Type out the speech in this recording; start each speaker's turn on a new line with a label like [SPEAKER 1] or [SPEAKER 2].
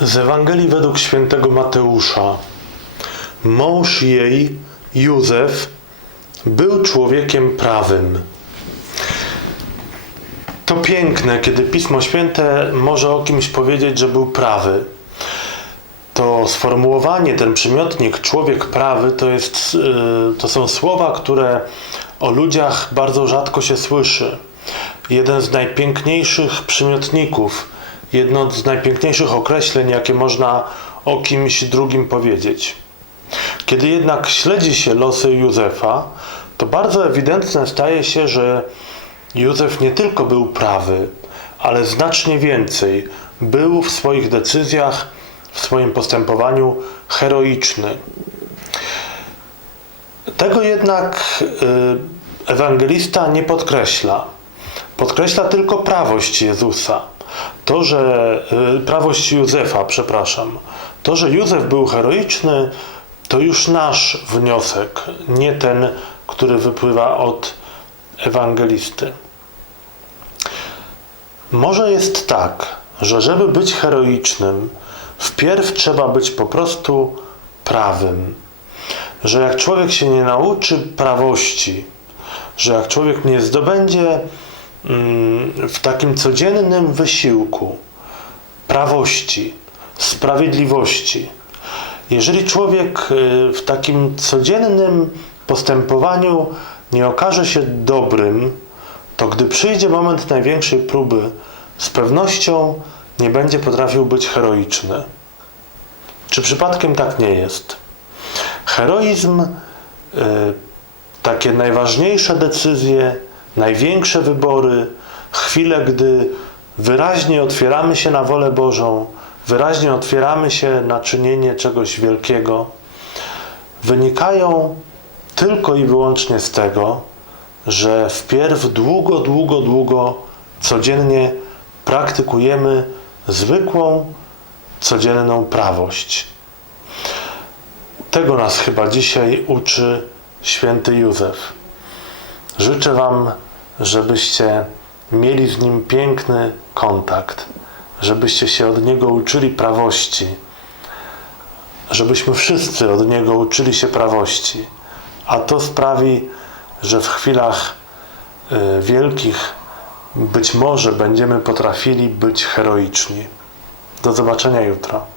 [SPEAKER 1] Z Ewangelii według świętego Mateusza. Mąż jej, Józef, był człowiekiem prawym. To piękne, kiedy Pismo Święte może o kimś powiedzieć, że był prawy. To sformułowanie, ten przymiotnik człowiek prawy to, jest, yy, to są słowa, które o ludziach bardzo rzadko się słyszy. Jeden z najpiękniejszych przymiotników, jedno z najpiękniejszych określeń, jakie można o kimś drugim powiedzieć. Kiedy jednak śledzi się losy Józefa, to bardzo ewidentne staje się, że Józef nie tylko był prawy, ale znacznie więcej był w swoich decyzjach, w swoim postępowaniu heroiczny. Tego jednak y, ewangelista nie podkreśla. Podkreśla tylko prawość Jezusa. To, że y, prawość Józefa, przepraszam. To, że Józef był heroiczny, to już nasz wniosek, nie ten, który wypływa od ewangelisty. Może jest tak, że żeby być heroicznym, wpierw trzeba być po prostu prawym. Że jak człowiek się nie nauczy prawości, że jak człowiek nie zdobędzie w takim codziennym wysiłku prawości, sprawiedliwości, jeżeli człowiek y, w takim codziennym postępowaniu nie okaże się dobrym, to gdy przyjdzie moment największej próby, z pewnością nie będzie potrafił być heroiczny. Czy przypadkiem tak nie jest? Heroizm, y, takie najważniejsze decyzje, największe wybory, chwile, gdy wyraźnie otwieramy się na wolę Bożą, wyraźnie otwieramy się na czynienie czegoś wielkiego, wynikają tylko i wyłącznie z tego, że wpierw długo, długo, długo codziennie praktykujemy zwykłą, codzienną prawość. Tego nas chyba dzisiaj uczy święty Józef. Życzę Wam, żebyście mieli z nim piękny kontakt, żebyście się od niego uczyli prawości, żebyśmy wszyscy od niego uczyli się prawości, a to sprawi, że w chwilach y, wielkich być może będziemy potrafili być heroiczni. Do zobaczenia jutro.